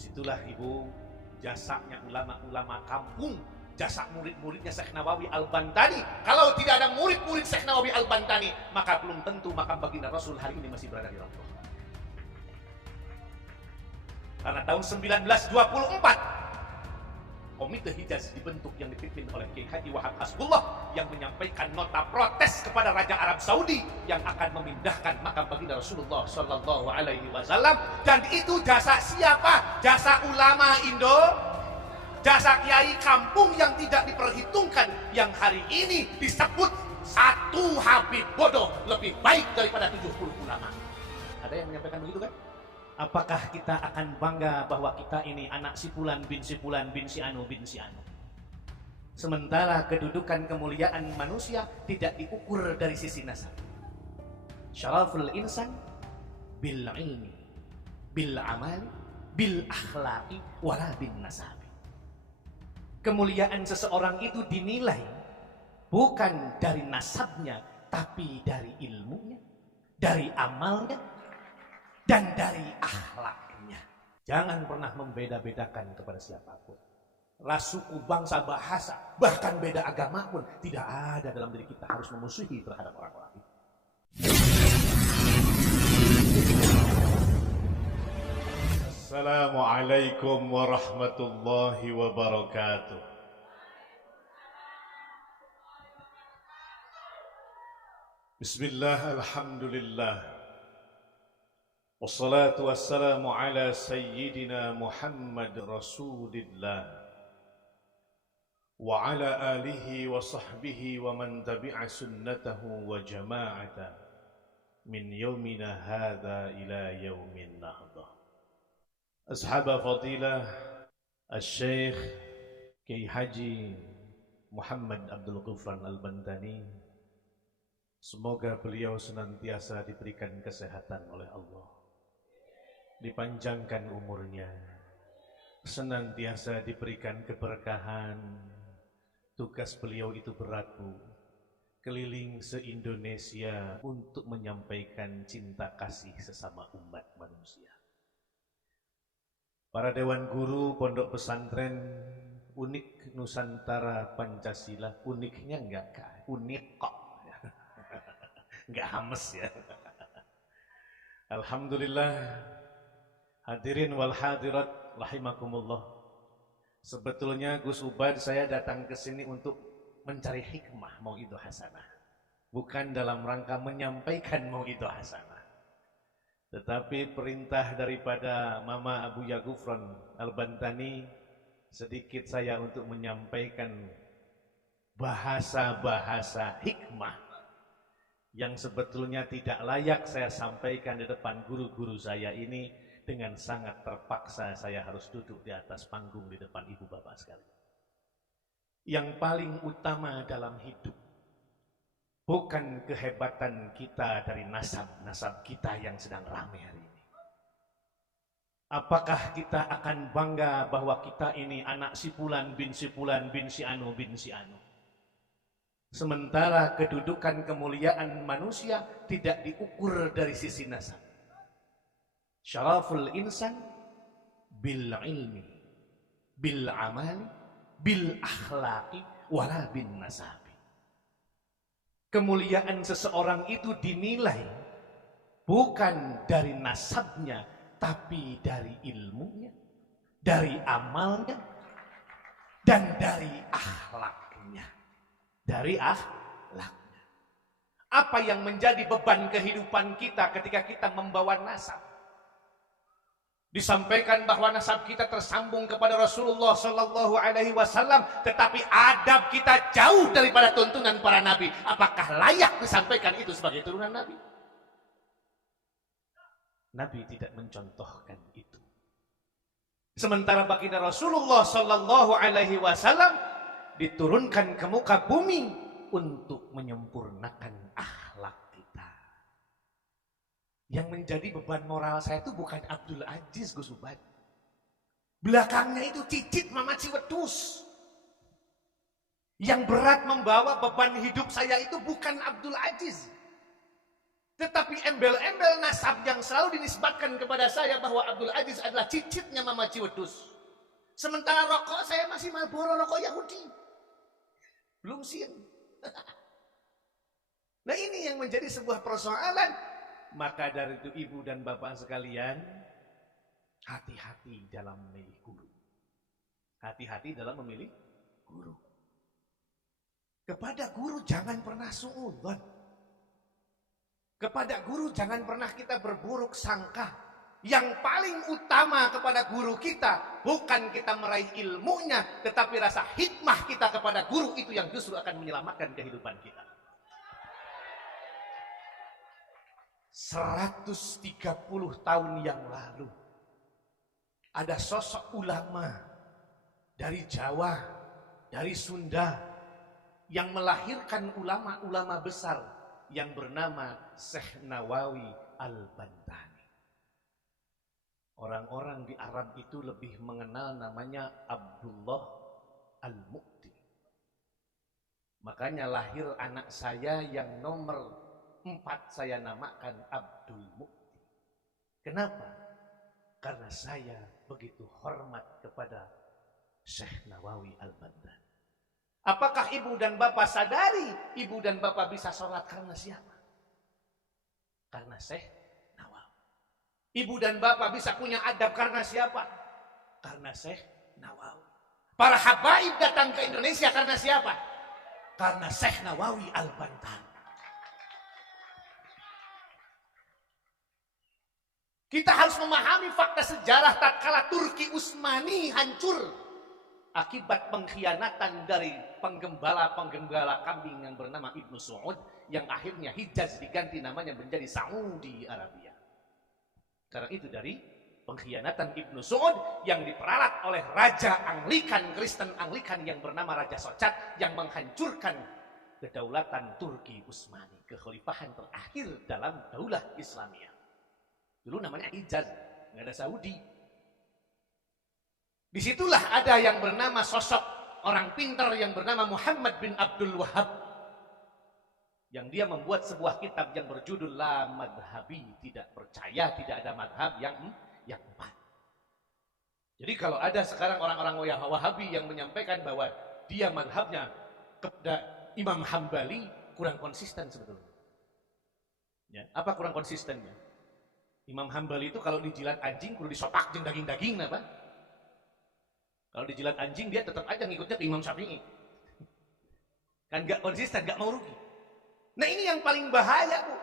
Disitulah ibu jasanya ulama-ulama kampung, jasa murid-muridnya Syekh Nawawi Al-Bantani. Kalau tidak ada murid-murid Syekh Nawawi Al-Bantani, maka belum tentu makam baginda Rasul hari ini masih berada di Raudhah. Karena tahun 1924 Komite Hijaz dibentuk yang dipimpin oleh Kiai Haji Wahab Hasbullah yang menyampaikan nota protes kepada Raja Arab Saudi yang akan memindahkan makam baginda Rasulullah Shallallahu Alaihi Wasallam. Dan itu jasa siapa? Jasa ulama Indo, jasa kiai kampung yang tidak diperhitungkan, yang hari ini disebut satu Habib bodoh lebih baik daripada 70 ulama. Ada yang menyampaikan begitu kan? Apakah kita akan bangga bahwa kita ini anak si Fulan bin si Fulan bin si Anu bin si Anu? Sementara kedudukan kemuliaan manusia tidak diukur dari sisi nasab. Syaraful insan bil ilmi, bil amali, bil akhlaqi, wala bin nasabi. Kemuliaan seseorang itu dinilai bukan dari nasabnya, tapi dari ilmunya, dari amalnya, dan dari akhlaknya. Jangan pernah membeda-bedakan kepada siapapun. Ras, suku, bangsa, bahasa, bahkan beda agama pun tidak ada dalam diri kita harus memusuhi terhadap orang-orang itu. Assalamualaikum warahmatullahi wabarakatuh. Bismillah, alhamdulillah. Wassalatu wassalamu ala sayyidina Muhammad Rasulillah wa ala alihi wa sahbihi wa man tabi'a sunnatahu wa jama'ata min yawmina hadha ila yawmin nahdah. Ashaba fadilah Al-Syeikh Kiai Haji Muhammad Abdul Ghufran Al-Bantani, semoga beliau senantiasa diberikan kesehatan oleh Allah, dipanjangkan umurnya, senantiasa diberikan keberkahan. Tugas beliau itu berat, Bu, keliling se-Indonesia untuk menyampaikan cinta kasih sesama umat manusia. Para dewan guru pondok pesantren unik Nusantara Pancasila, uniknya enggak unik kok, enggak hames ya. Alhamdulillah. Hadirin wal hadirat rahimakumullah. Sebetulnya Gus Ubad saya datang ke sini untuk mencari hikmah mau'idhah hasanah, bukan dalam rangka menyampaikan mau'idhah hasanah. Tetapi perintah daripada Mama Abu Ghufran Al-Bantani, sedikit saya untuk menyampaikan bahasa-bahasa hikmah yang sebetulnya tidak layak saya sampaikan di depan guru-guru saya ini. Dengan sangat terpaksa saya harus duduk di atas panggung di depan ibu bapak sekalian. Yang paling utama dalam hidup bukan kehebatan kita dari nasab kita yang sedang ramai hari ini. Apakah kita akan bangga bahwa kita ini anak si Fulan bin si Fulan bin si Anu bin si Anu? Sementara kedudukan kemuliaan manusia tidak diukur dari sisi nasab. Syaraful insan bil ilmi, bil amali, bil akhlaqi, wala bin nasabi. Kemuliaan seseorang itu dinilai bukan dari nasabnya, tapi dari ilmunya, dari amalnya, dan dari akhlaknya. Dari akhlaknya. Apa yang menjadi beban kehidupan kita ketika kita membawa nasab? Disampaikan bahwa nasab kita tersambung kepada Rasulullah Sallallahu Alaihi Wasallam, tetapi adab kita jauh daripada tuntunan para nabi. Apakah layak disampaikan itu sebagai turunan nabi? Nabi tidak mencontohkan itu. Sementara baginda Rasulullah Sallallahu Alaihi Wasallam diturunkan ke muka bumi untuk menyempurnakan akhlak kita. Yang menjadi beban moral saya itu bukan Abdul Aziz Gus Ubad. Belakangnya itu Cicit Mama Ciwedus. Yang berat membawa beban hidup saya itu bukan Abdul Aziz, Tetapi embel-embel nasab yang selalu dinisbatkan kepada saya bahwa Abdul Aziz adalah cicitnya Mama Ciwedus. Sementara rokok saya masih Marlboro, rokok Yahudi. Belum sin. Nah ini yang menjadi sebuah persoalan. Maka dari itu ibu dan bapak sekalian, hati-hati dalam memilih guru. Hati-hati dalam memilih guru. Kepada guru jangan pernah suudzon. Kepada guru jangan pernah kita berburuk sangka. Yang paling utama kepada guru kita bukan kita meraih ilmunya, tetapi rasa hikmah kita kepada guru itu yang justru akan menyelamatkan kehidupan kita. 130 tahun yang lalu ada sosok ulama dari Jawa, dari Sunda yang melahirkan ulama-ulama besar yang bernama Syekh Nawawi Al-Bantani. Orang-orang di Arab itu lebih mengenal namanya Abdullah Al-Mu'ti. Makanya lahir anak saya yang nomor 4 saya namakan Abdul Mu'ti. Kenapa? Karena saya begitu hormat kepada Syekh Nawawi Al-Bantani. Apakah ibu dan bapak sadari ibu dan bapak bisa sholat karena siapa? Karena Syekh Nawawi. Ibu dan bapak bisa punya adab karena siapa? Karena Syekh Nawawi. Para habaib datang ke Indonesia karena siapa? Karena Syekh Nawawi Al-Bantani. Kita harus memahami fakta sejarah tatkala Turki Utsmani hancur akibat pengkhianatan dari penggembala-penggembala kambing yang bernama Ibnu Saud, yang akhirnya Hijaz diganti namanya menjadi Saudi Arabia. Karena itu dari pengkhianatan Ibnu Saud yang diperalat oleh Raja Anglikan, Kristen Anglikan yang bernama Raja Socat, yang menghancurkan kedaulatan Turki Utsmani, kekhalifahan terakhir dalam daulah Islamiyah. Dulu namanya Hijaz, nggak ada Saudi. Disitulah ada yang bernama sosok orang pintar yang bernama Muhammad bin Abdul Wahab, yang dia membuat sebuah kitab yang berjudul La Madhabi, tidak percaya tidak ada madhab yang empat. Jadi kalau ada sekarang orang-orang Wahabi yang menyampaikan bahwa dia madhabnya kepada Imam Hambali, kurang konsisten sebetulnya. Ya, apa kurang konsistennya? Imam Hambali itu kalau dijilat anjing kudu disopak jeung daging-daging apa? Kalau dijilat anjing dia tetap aja ngikutnya ke Imam Syafi'i. Kan gak konsisten, gak mau rugi. Nah ini yang paling bahaya, Bu.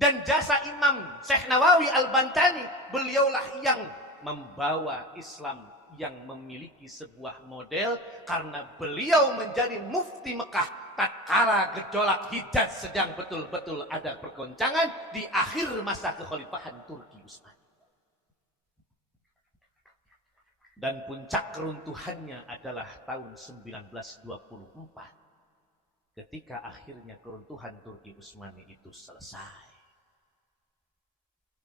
Dan jasa Imam Syekh Nawawi Al-Bantani, beliaulah yang membawa Islam yang memiliki sebuah model, karena beliau menjadi mufti Mekah tatkala gejolak Hijaz sedang betul-betul ada pergoncangan di akhir masa kekhalifahan Turki Utsmani. Dan puncak keruntuhannya adalah tahun 1924, ketika akhirnya keruntuhan Turki Utsmani itu selesai.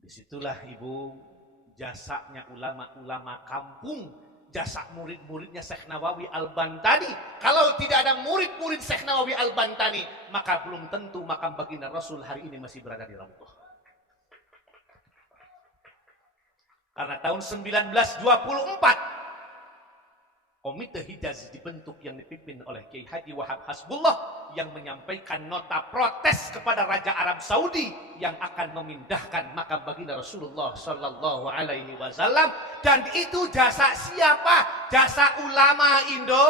Disitulah ibu, jasanya ulama-ulama kampung, jasa murid-muridnya Syekh Nawawi Al-Bantani. Kalau tidak ada murid-murid Syekh Nawawi Al-Bantani, maka belum tentu makam baginda Rasul hari ini masih berada di Raudhah. Karena tahun 1924 Komite Hijaz dibentuk yang dipimpin oleh Kiai Haji Wahab Hasbullah, yang menyampaikan nota protes kepada Raja Arab Saudi yang akan memindahkan makam baginda Rasulullah Sallallahu Alaihi Wasallam. Dan itu jasa siapa? Jasa ulama Indo,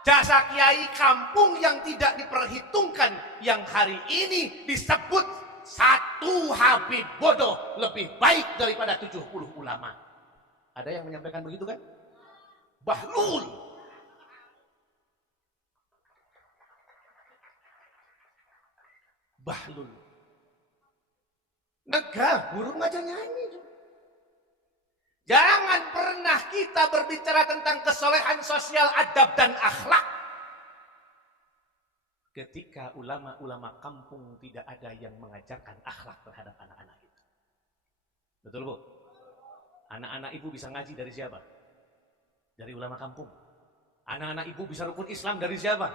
jasa kiai kampung yang tidak diperhitungkan, yang hari ini disebut satu Habib bodoh lebih baik daripada 70 ulama. Ada yang menyampaikan begitu kan? Bahlul. Bahlul. Negah, burung aja nyanyi. Jangan pernah kita berbicara tentang kesolehan sosial, adab dan akhlak ketika ulama-ulama kampung tidak ada yang mengajarkan akhlak terhadap anak-anak itu. Betul, Bu? Anak-anak ibu bisa ngaji dari siapa? Dari ulama kampung. Anak-anak ibu bisa rukun Islam dari siapa?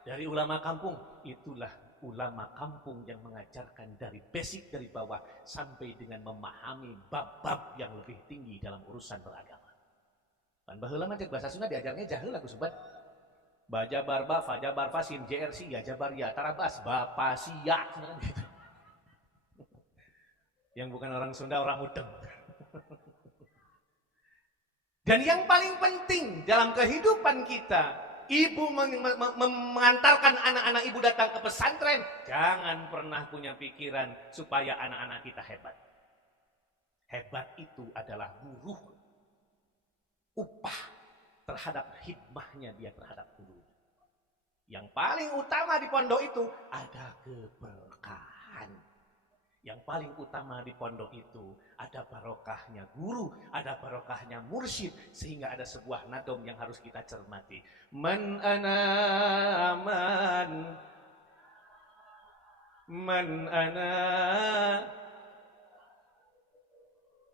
Dari ulama kampung. Itulah ulama kampung yang mengajarkan dari basic, dari bawah sampai dengan memahami bab-bab yang lebih tinggi dalam urusan beragama. Kan baheula mah bahasa Sunda diajarnya jahil aku sobat. Baja barba, faja barfasin, JRC, ya jabaria, tarabas, bapasia, gitu. Yang bukan orang Sunda, orang Mudeng. Dan yang paling penting dalam kehidupan kita, ibu mengantarkan anak-anak ibu datang ke pesantren, jangan pernah punya pikiran supaya anak-anak kita hebat. Hebat itu adalah buruh upah terhadap hikmahnya dia terhadap guru. Yang paling utama di pondok itu ada keberkahan. Yang paling utama di pondok itu ada barokahnya guru, ada barokahnya mursyid, sehingga ada sebuah nadom yang harus kita cermati. Man ana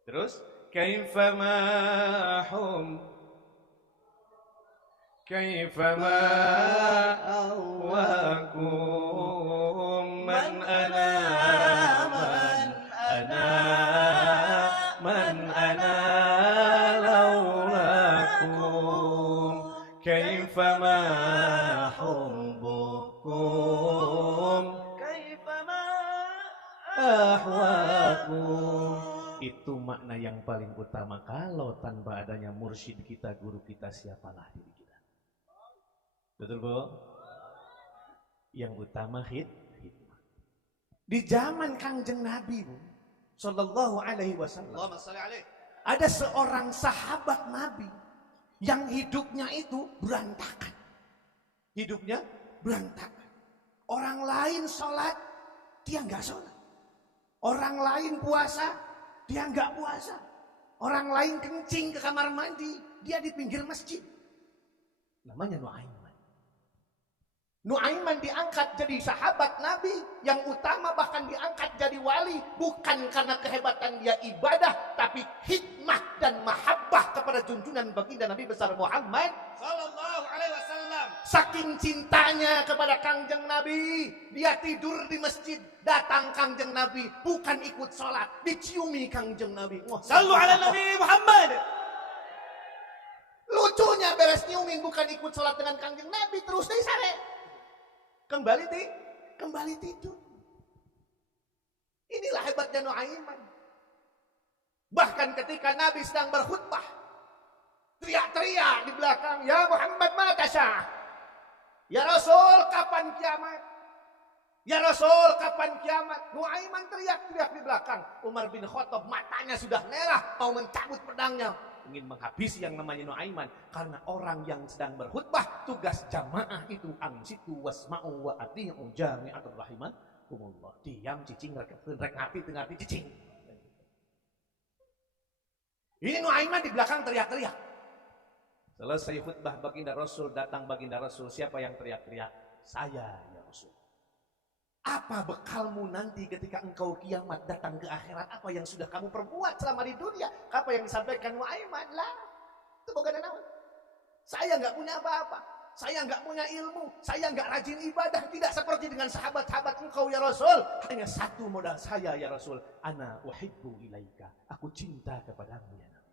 terus kaifama hum kaifama awakum man ana laulakum kaifama hubbukum kaifama ahwakum. Itu makna yang paling utama. Kalau tanpa adanya mursyid kita, guru kita, siapalah diri kita. Betul Bu? Yang utama hikmah. Di zaman Kangjeng Nabi Bu Sallallahu alaihi wasallam, ada seorang sahabat Nabi yang hidupnya itu berantakan. Hidupnya berantakan. Orang lain sholat, dia nggak sholat. Orang lain puasa, dia nggak puasa. Orang lain kencing ke kamar mandi, dia di pinggir masjid. Namanya Nuaiman. Nuaiman diangkat jadi sahabat Nabi yang utama, bahkan diangkat jadi wali, bukan karena kehebatan dia ibadah, tapi hikmah dan mahabbah kepada junjungan baginda Nabi besar Muhammad Sallallahu Alaihi Wasallam. Saking cintanya kepada Kangjeng Nabi, dia tidur di masjid, datang Kangjeng Nabi, bukan ikut sholat, diciumi Kangjeng Nabi. Sallu ala Nabi Muhammad. Lucunya beres nyiumin bukan ikut sholat dengan Kangjeng Nabi, terus deh sare. Kembali tidur. Inilah hebatnya Nuaiman. Bahkan ketika Nabi sedang berkhutbah, teriak-teriak di belakang, "Ya Muhammad, mata syah. Ya Rasul, kapan kiamat? Ya Rasul, kapan kiamat?" Nuaiman teriak-teriak di belakang. Umar bin Khattab matanya sudah merah, mau mencabut pedangnya, ingin menghabisi yang namanya Nuaiman. Karena orang yang sedang berkhutbah, tugas jamaah itu ansitu wasma'u wa ati'u jami'atul rahimakumullah. Diam cicing rek ngapi teu ngapi cicing. Ini Nuaiman di belakang teriak-teriak. Selesai khutbah baginda Rasul, datang baginda Rasul. Siapa yang teriak-teriak? Saya ya Rasul. Apa bekalmu nanti ketika engkau kiamat datang ke akhirat? Apa yang sudah kamu perbuat selama di dunia? Apa yang disampaikan Nuaiman? Lah, itu bukan nama. Saya nggak punya apa-apa. Saya nggak punya ilmu. Saya nggak rajin ibadah. Tidak seperti dengan sahabat-sahabat engkau ya Rasul. Hanya satu modal saya ya Rasul. Ana uhibbu ilaika. Aku cinta kepadamu ya Nabi.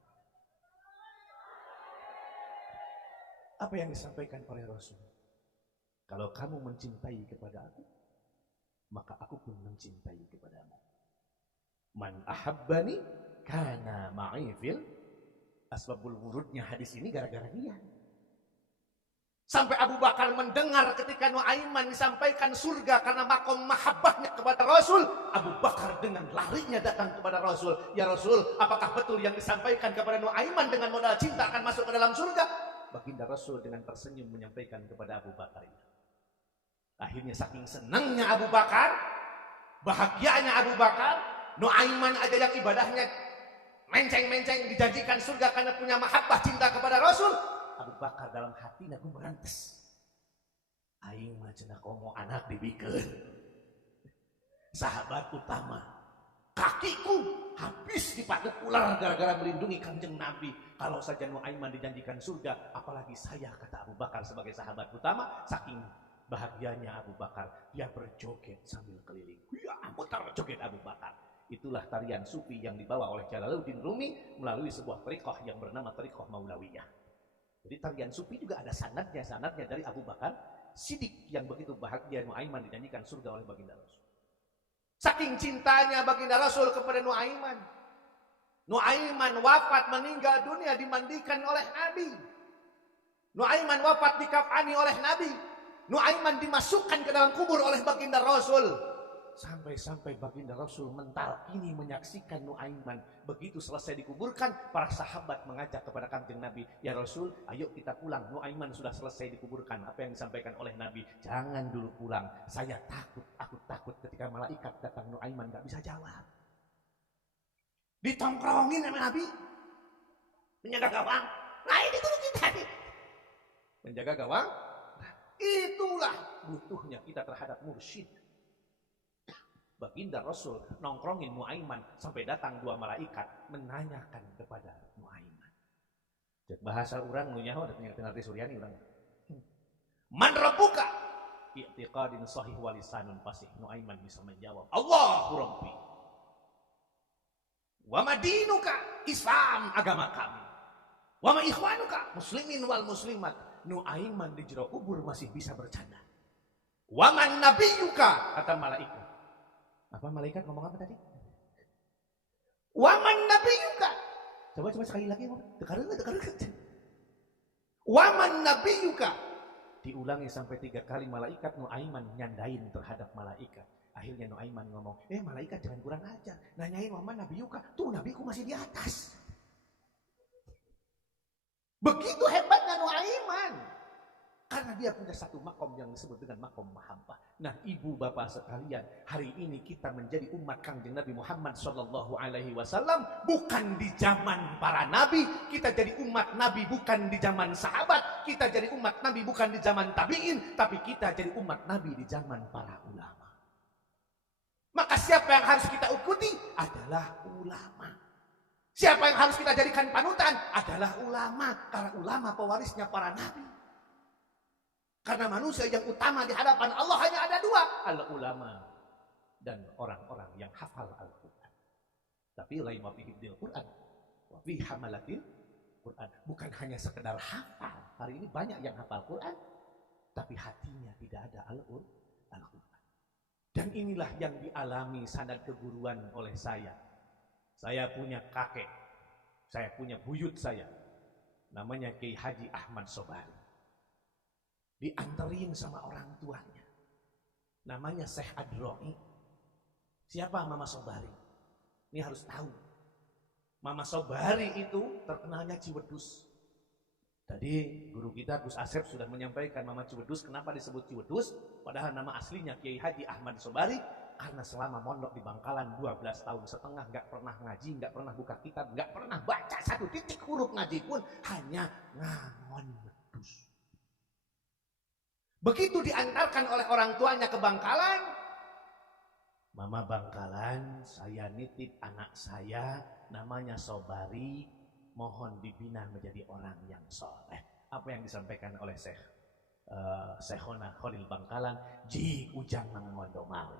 Apa yang disampaikan oleh Rasul? Kalau kamu mencintai kepada aku, maka aku pun mencintai kepadamu. Man ahabbani kana ma'i fil. Asbabul wurudnya hadis ini gara-gara dia. Sampai Abu Bakar mendengar ketika Nuaiman disampaikan surga karena makom mahabbahnya kepada Rasul. Abu Bakar dengan larinya datang kepada Rasul. Ya Rasul, apakah betul yang disampaikan kepada Nuaiman dengan modal cinta akan masuk ke dalam surga? Baginda Rasul dengan tersenyum menyampaikan kepada Abu Bakar ini. Akhirnya saking senangnya Abu Bakar, bahagianya Abu Bakar, Nuaiman aja yang ibadahnya menceng-menceng dijanjikan surga karena punya mahabbah cinta kepada Rasul. Abu Bakar dalam hatinya aku merantes. Aing mah cenah komo anak dibikeun. Sahabat utama, kakiku habis dipatuk ular gara-gara melindungi Kangjeng Nabi. Kalau saja Nuaiman dijanjikan surga, apalagi saya, kata Abu Bakar sebagai sahabat utama, saking Bahagianya Abu Bakar, dia berjoget sambil keliling. Ya, putar joget Abu Bakar. Itulah tarian sufi yang dibawa oleh Jalaluddin Rumi melalui sebuah thariqah yang bernama thariqah Maulawiyah. Jadi tarian sufi juga ada sanadnya dari Abu Bakar Siddiq yang begitu bahagia Nuaiman dinyanyikan surga oleh baginda Rasul. Saking cintanya baginda Rasul kepada Nuaiman. Nuaiman wafat meninggal dunia dimandikan oleh Nabi. Nuaiman wafat dikafani oleh Nabi. Nuaiman dimasukkan ke dalam kubur oleh baginda Rasul. Sampai-sampai baginda Rasul mentalkini menyaksikan Nuaiman. Begitu selesai dikuburkan, para sahabat mengajak kepada Kanjeng Nabi, "Ya Rasul, ayo kita pulang. Nuaiman sudah selesai dikuburkan." Apa yang disampaikan oleh Nabi? "Jangan dulu pulang. Saya takut, aku takut ketika malaikat datang Nuaiman gak bisa jawab." Ditongkrongin sama Nabi. Menjaga gawang. Nah ini dulu kita nih. Menjaga gawang. Nah, itulah butuhnya kita terhadap mursyid. Baginda Rasul nongkrongin Nuaiman sampai datang dua malaikat menanyakan kepada Nuaiman. Jadi bahasa orang nyaho ada pengerti Suryani orang. Man rabbuka? I'tiqadin sahih walisanun fasih. Nuaiman bisa menjawab, Allahu Rabbi. Wa madinuka? Islam agama kami. Wa ma ikhwanuka? Muslimin wal muslimat. Nuaiman di jero kubur masih bisa bercanda. Wa man nabiyuka? Kata malaikat. Apa malaikat ngomong apa tadi? Wa man nabiyuka? Coba sekali lagi ngomong. Dekareun. Wa man nabiyuka? Diulangi sampai 3 kali malaikat Nuaiman nyandain terhadap malaikat. Akhirnya Nuaiman ngomong, malaikat jangan kurang ajar. Nanyain wa man nabiyuka? Tuh nabiku masih di atas. Begitu hebatnya Nuaiman. Karena dia punya satu makom yang disebut dengan makom mahabbah. Nah, ibu bapak sekalian, hari ini kita menjadi umat Kanjeng Nabi Muhammad Sallallahu Alaihi Wasallam bukan di zaman para nabi. Kita jadi umat nabi bukan di zaman sahabat. Kita jadi umat nabi bukan di zaman tabiin, tapi kita jadi umat nabi di zaman para ulama. Maka siapa yang harus kita ikuti adalah ulama. Siapa yang harus kita jadikan panutan adalah ulama. Karena ulama pewarisnya para nabi. Karena manusia yang utama di hadapan Allah hanya ada 2. Al-ulama dan orang-orang yang hafal Al-Quran. Tapi lain wa fi hifdzil Quran wa fi hamalatil Quran. Bukan hanya sekedar hafal. Hari ini banyak yang hafal Quran, tapi hatinya tidak ada Al-Quran. Dan inilah yang dialami sanad keguruan oleh saya. Saya punya kakek, saya punya buyut saya. Namanya Kiai Haji Ahmad Sobari. Dianterin sama orang tuanya. Namanya Syekh Adroi. Siapa Mama Sobari? Ini harus tahu. Mama Sobari itu terkenalnya Ciwedus. Tadi guru kita Gus Asep sudah menyampaikan Mama Ciwedus. Kenapa disebut Ciwedus? Padahal nama aslinya Kiai Haji Ahmad Sobari. Karena selama mondok di Bangkalan 12 tahun setengah gak pernah ngaji, gak pernah buka kitab, gak pernah baca 1 titik huruf ngaji pun, hanya ngangon wedus. Begitu diantarkan oleh orang tuanya ke Bangkalan, Mama Bangkalan, saya nitip anak saya namanya Sobari, mohon dibina menjadi orang yang soleh. Apa yang disampaikan oleh Syekhona Khalil Bangkalan, ji ujang mengondo mau.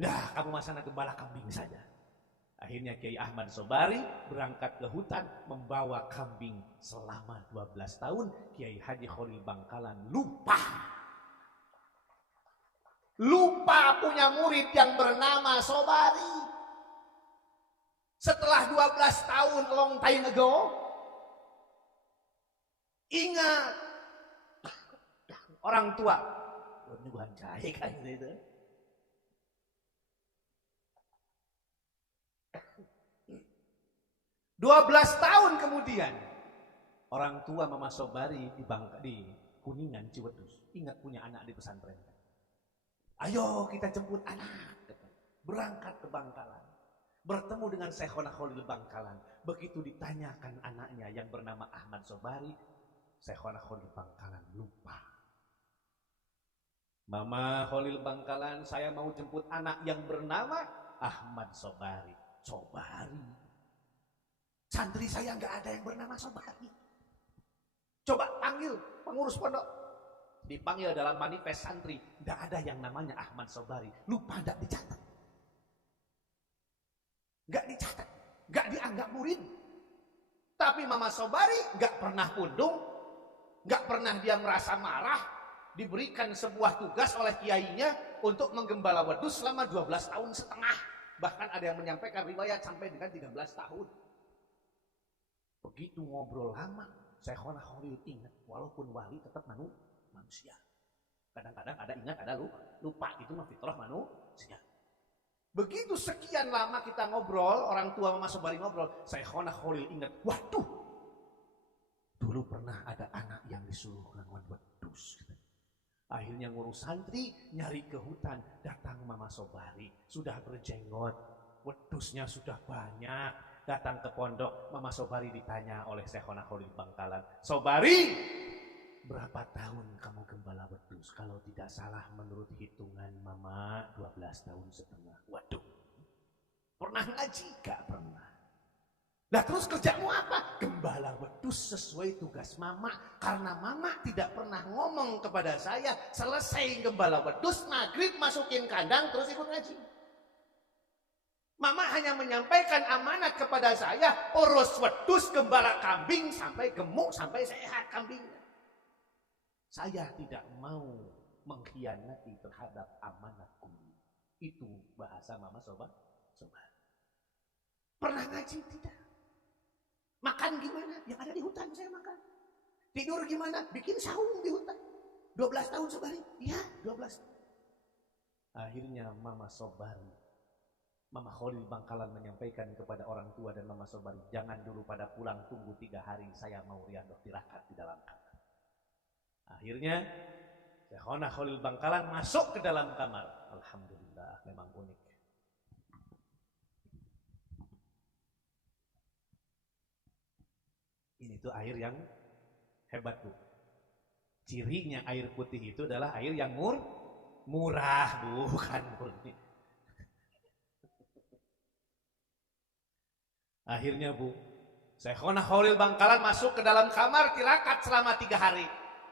Dah, kamu masana gembala kambing saja. Akhirnya Kiai Ahmad Sobari berangkat ke hutan membawa kambing selama 12 tahun. Kiai Haji Khalil Bangkalan lupa punya murid yang bernama Sobari. Setelah 12 tahun long time ago, ingat orang tua. Ini bukan jahe kan itu. 12 tahun kemudian orang tua Mama Sobari di Kuningan Ciwedus ingat punya anak di pesantren. Ayo kita jemput anak, berangkat ke Bangkalan, bertemu dengan Syekhona Khalil Bangkalan. Begitu ditanyakan anaknya yang bernama Ahmad Sobari, Syekhona Khalil Bangkalan lupa. Mama Khalil Bangkalan, saya mau jemput anak yang bernama Ahmad Sobari. Sobari. Santri saya nggak ada yang bernama Sobari. Coba panggil pengurus pondok. Dipanggil dalam manifest santri, tidak ada yang namanya Ahmad Sobari. Lupa, tidak dicatat. Nggak dicatat, nggak dianggap murid. Tapi Mama Sobari nggak pernah undung, nggak pernah dia merasa marah. Diberikan sebuah tugas oleh kiainya untuk menggembala wedus selama 12 tahun setengah. Bahkan ada yang menyampaikan riwayat sampai dengan 13 tahun. Begitu ngobrol lama, Syekhona Khalil ingat, walaupun wali tetap manusia. Kadang-kadang ada ingat, ada lupa. Itu mah fitrah manusia. Begitu sekian lama kita ngobrol, orang tua Mama Sobari ngobrol, Syekhona Khalil ingat, waduh, dulu pernah ada anak yang disuruh ngelawan wedus. Akhirnya ngurus santri, nyari ke hutan, datang Mama Sobari, sudah berjenggot, wedusnya sudah banyak. Datang ke pondok, Mama Sobari ditanya oleh Syekhona Khalil Bangkalan, Sobari, berapa tahun kamu gembala wedus? Kalau tidak salah menurut hitungan Mama 12 tahun setengah. Waduh, pernah ngaji? Gak pernah. Nah terus kerjamu apa? Gembala wedus sesuai tugas Mama. Karena Mama tidak pernah ngomong kepada saya, selesai gembala wedus, maghrib masukin kandang, terus ikut ngaji. Mama hanya menyampaikan amanat kepada saya, urus wedus, gembala kambing, sampai gemuk, sampai sehat kambingnya. Saya tidak mau mengkhianati terhadap amanat guru. Itu bahasa Mama Sobat. Pernah ngaji? Tidak. Makan gimana? Yang ada di hutan saya makan. Tidur gimana? Bikin saung di hutan. 12 tahun Sobari? Iya, 12. Akhirnya Mama Sobari, Mama Khalil Bangkalan menyampaikan kepada orang tua dan Mama Sobari, jangan dulu pada pulang, tunggu 3 hari, saya mau riadoh tirakat di dalam kamar. Akhirnya Syekhona Khalil Bangkalan masuk ke dalam kamar. Alhamdulillah, memang unik. Ini tuh air yang hebat, Bu. Cirinya air putih itu adalah air yang murah, bukan murni. Akhirnya, Bu, Syekhona Khalil Bangkalan masuk ke dalam kamar tirakat selama 3 hari.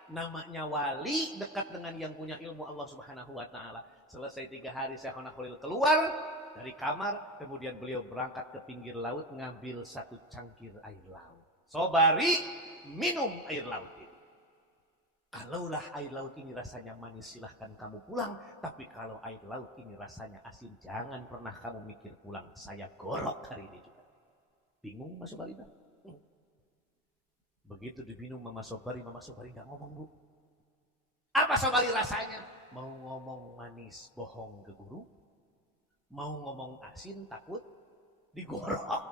Namanya wali, dekat dengan yang punya ilmu Allah Subhanahu wa Ta'ala. Selesai 3 hari Syekhona Khalil keluar dari kamar, kemudian beliau berangkat ke pinggir laut ngambil 1 cangkir air laut. Sobari, minum air laut ini. Kalaulah air laut ini rasanya manis, silahkan kamu pulang. Tapi kalau air laut ini rasanya asin, jangan pernah kamu mikir pulang. Saya gorok hari ini juga. Bingung Mas Sobari? Begitu diminum Mama Sobari nggak ngomong, Bu. Apa Sobari rasanya? Mau ngomong manis, bohong ke guru. Mau ngomong asin, takut digorok.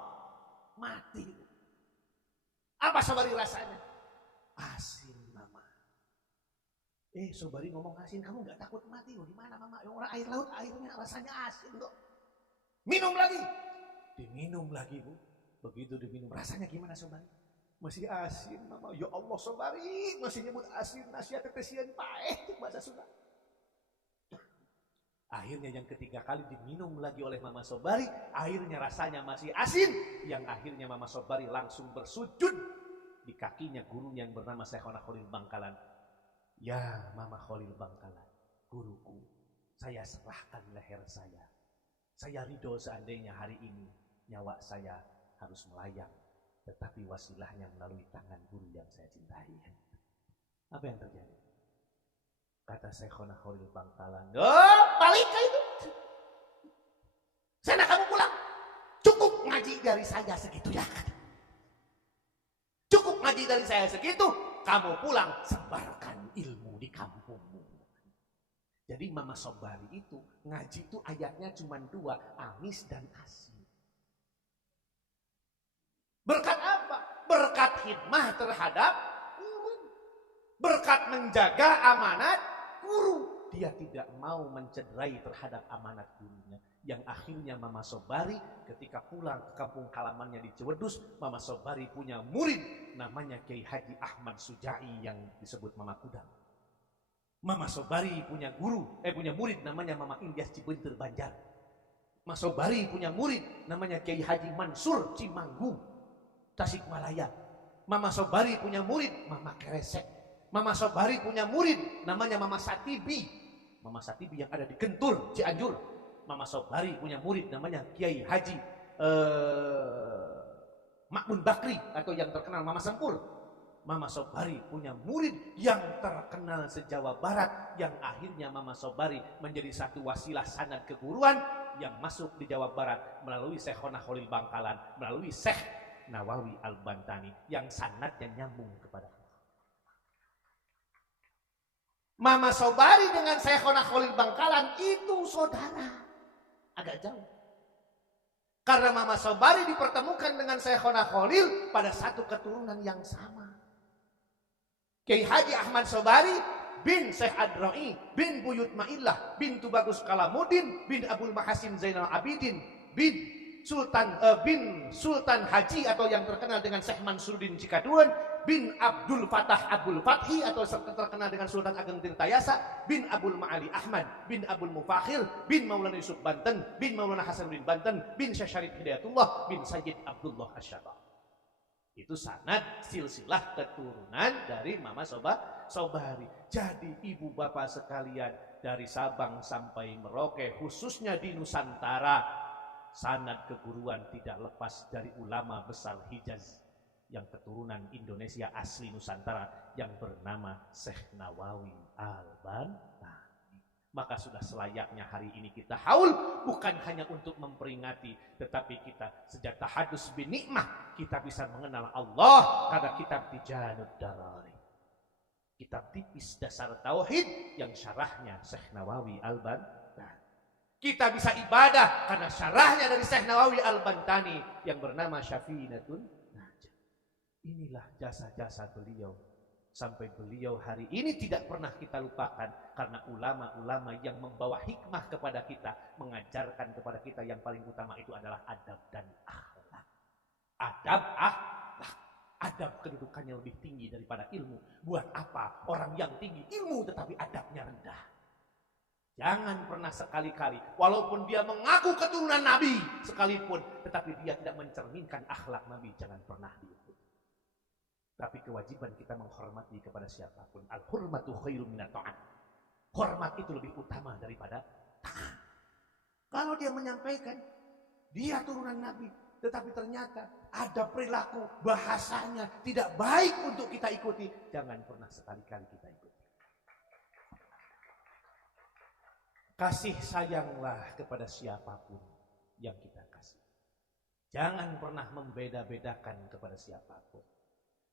Mati. Apa Sobari rasanya? Asin, Mama. Sobari ngomong asin, kamu nggak takut mati? Gimana, Mama? Orang air laut, airnya rasanya asin kok. Minum lagi. Diminum lagi, Bu. Begitu diminum, rasanya gimana Sobari? Masih asin, Mama. Ya Allah, Sobari masih nyebut asin, nasihat tetesian pahit, bahasa Sunda. Akhirnya yang ketiga kali diminum lagi oleh Mama Sobari, airnya rasanya masih asin. Yang akhirnya Mama Sobari langsung bersujud di kakinya guru yang bernama Syekhona Khalil Bangkalan. Ya Mama Khalil Bangkalan, guruku, saya serahkan leher saya. Saya ridho seandainya hari ini nyawa saya harus melayang, tetapi wasilahnya melalui tangan guru yang saya cintai. Apa yang terjadi? Kata Syekhona Khalil Bangkalan, balik ke itu. Sana kamu pulang. Cukup ngaji dari saya segitu ya. Cukup ngaji dari saya segitu. Kamu pulang, sebarkan ilmu di kampungmu. Jadi Mama Sobari itu ngaji itu ayatnya cuma 2, amis dan asin. Berkat apa? Berkat khidmah terhadap guru. Berkat menjaga amanat guru. Dia tidak mau mencederai terhadap amanat gurunya. Yang akhirnya Mama Sobari ketika pulang ke kampung halamannya di Cewedus, Mama Sobari punya murid namanya Kiai Haji Ahmad Sujai yang disebut Mama Kudang. Mama Sobari punya punya murid namanya Mama Ilyas Cibenter Banjar. Mama Sobari punya murid namanya Kiai Haji Mansur Cimanggu, Tasikmalaya. Mama Sobari punya murid Mama Keresek. Mama Sobari punya murid namanya Mama Satibi. Mama Satibi yang ada di Gentur, Cianjur. Mama Sobari punya murid namanya Kiai Haji Makmun Bakri atau yang terkenal Mama Sempur. Mama Sobari punya murid yang terkenal se-Jawa Barat, yang akhirnya Mama Sobari menjadi satu wasilah sanad keguruan yang masuk di Jawa Barat melalui Syekhona Khalil Bangkalan, melalui Syekh Nawawi Al-Bantani yang sanadnya nyambung kepada Mama Sobari dengan Syekhona Khalil Bangkalan itu saudara. Agak jauh. Karena Mama Sobari dipertemukan dengan Syekhona Khalil pada satu keturunan yang sama. Kiai Haji Ahmad Sobari bin Syekh Adra'i bin Buyut Ma'illah bin Tubagus Kalamuddin bin Abdul Mahasin Zainal Abidin bin Sultan Haji atau yang terkenal dengan Syekh Mansuruddin Cikaduan bin Abdul Fatah Abdul Fathi atau terkenal dengan Sultan Ageng Tirtayasa bin Abdul Ma'ali Ahmad bin Abdul Mufakhir bin Maulana Yusuf Banten bin Maulana Hasanuddin Banten bin Syekh Syarif Hidayatullah bin Sayyid Abdullah Asyaba. Itu sanad silsilah keturunan dari Mama Sobari. Jadi ibu bapak sekalian, dari Sabang sampai Merauke khususnya di Nusantara, sanad keguruan tidak lepas dari ulama besar Hijaz yang keturunan Indonesia asli Nusantara yang bernama Syekh Nawawi Al-Bantani. Maka sudah selayaknya hari ini kita haul, bukan hanya untuk memperingati, tetapi kita sejak tahadus bin nikmah kita bisa mengenal Allah karena kitab Tijanud Darari, kitab tipis dasar tauhid yang syarahnya Syekh Nawawi Al-Bantani. Kita bisa ibadah karena syarahnya dari Syekh Nawawi Al-Bantani yang bernama Syafinatun Najah. Inilah jasa-jasa beliau. Sampai beliau hari ini tidak pernah kita lupakan. Karena ulama-ulama yang membawa hikmah kepada kita, mengajarkan kepada kita yang paling utama itu adalah adab dan akhlak. Adab, akhlak. Adab kedudukannya lebih tinggi daripada ilmu. Buat apa orang yang tinggi ilmu tetapi adabnya rendah? Jangan pernah sekali-kali, walaupun dia mengaku keturunan Nabi sekalipun, tetapi dia tidak mencerminkan akhlak Nabi, jangan pernah diikuti. Tapi kewajiban kita menghormati kepada siapapun. Al-hurmatu khairun minat ta'at. Hormat itu lebih utama daripada taat. Kalau dia menyampaikan dia turunan Nabi, tetapi ternyata ada perilaku bahasanya tidak baik untuk kita ikuti, jangan pernah sekali-kali kita ikuti. Kasih sayanglah kepada siapapun yang kita kasih. Jangan pernah membeda-bedakan kepada siapapun.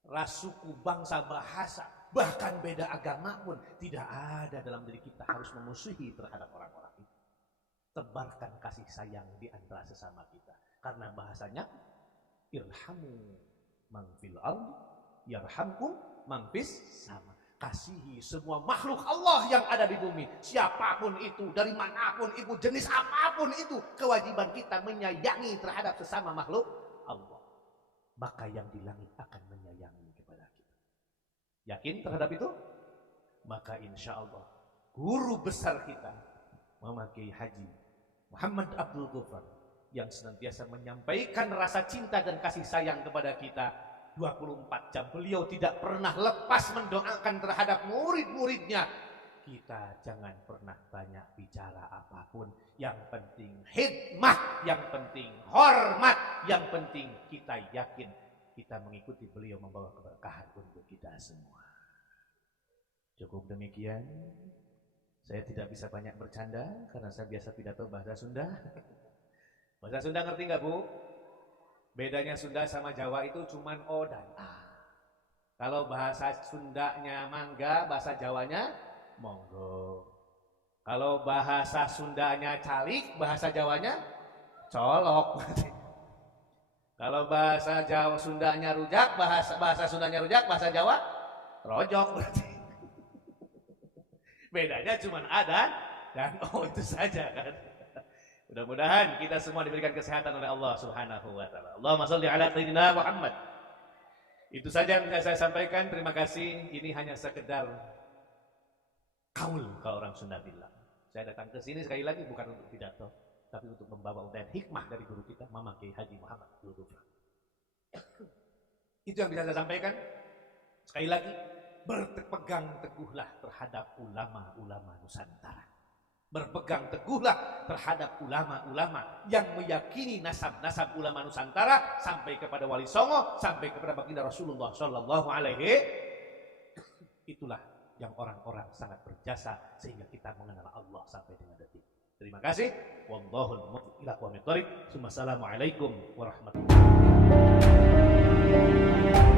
Ras, suku, bangsa, bahasa, bahkan beda agama pun tidak ada dalam diri kita harus memusuhi terhadap orang-orang itu. Tebarkan kasih sayang di antara sesama kita. Karena bahasanya irhamu man fil ardi yarhamkum man fis sama. Kasihi semua makhluk Allah yang ada di bumi, siapapun itu, dari manapun itu, jenis apapun itu, kewajiban kita menyayangi terhadap sesama makhluk Allah. Maka yang di langit akan menyayangi kepada kita. Yakin terhadap itu? Maka insya Allah guru besar kita Mama Kiai Haji Muhammad Abdul Ghufar yang senantiasa menyampaikan rasa cinta dan kasih sayang kepada kita 24 jam. Beliau tidak pernah lepas mendoakan terhadap murid-muridnya. Kita jangan pernah banyak bicara apapun. Yang penting hikmah, yang penting hormat, yang penting kita yakin kita mengikuti beliau membawa keberkahan untuk kita semua. Cukup demikian. Saya tidak bisa banyak bercanda karena saya biasa pidato bahasa Sunda. Bahasa Sunda ngerti nggak Bu? Bedanya Sunda sama Jawa itu cuman O dan A. Kalau bahasa Sundanya mangga, bahasa Jawanya monggo. Kalau bahasa Sundanya calik, bahasa Jawanya colok. Kalau bahasa Jawa Sundanya rujak, bahasa Sundanya rujak, bahasa Jawa rojok. Bedanya cuma ada dan O itu saja kan. Mudah-mudahan kita semua diberikan kesehatan oleh Allah Subhanahu wa taala. Allahumma shalli ala sayyidina Muhammad. Itu saja yang bisa saya sampaikan. Terima kasih. Ini hanya sekedar kaul kalau orang Sunda bilang. Saya datang ke sini sekali lagi bukan untuk pidato, tapi untuk membawa dan hikmah dari guru kita Mama Kiai Haji Muhammad Abdul Ghufar. Itu yang bisa saya sampaikan. Sekali lagi, berpegang teguhlah terhadap ulama-ulama Nusantara. Berpegang teguhlah terhadap ulama-ulama yang meyakini nasab-nasab ulama Nusantara sampai kepada Wali Songo, sampai kepada baginda Rasulullah Shallallahu Alaihi. Itulah yang orang-orang sangat berjasa sehingga kita mengenal Allah sampai dengan detik. Terima kasih. Wallahul muwaffiq ila aqwamit thoriq. Assalamualaikum warahmatullahi wabarakatuh.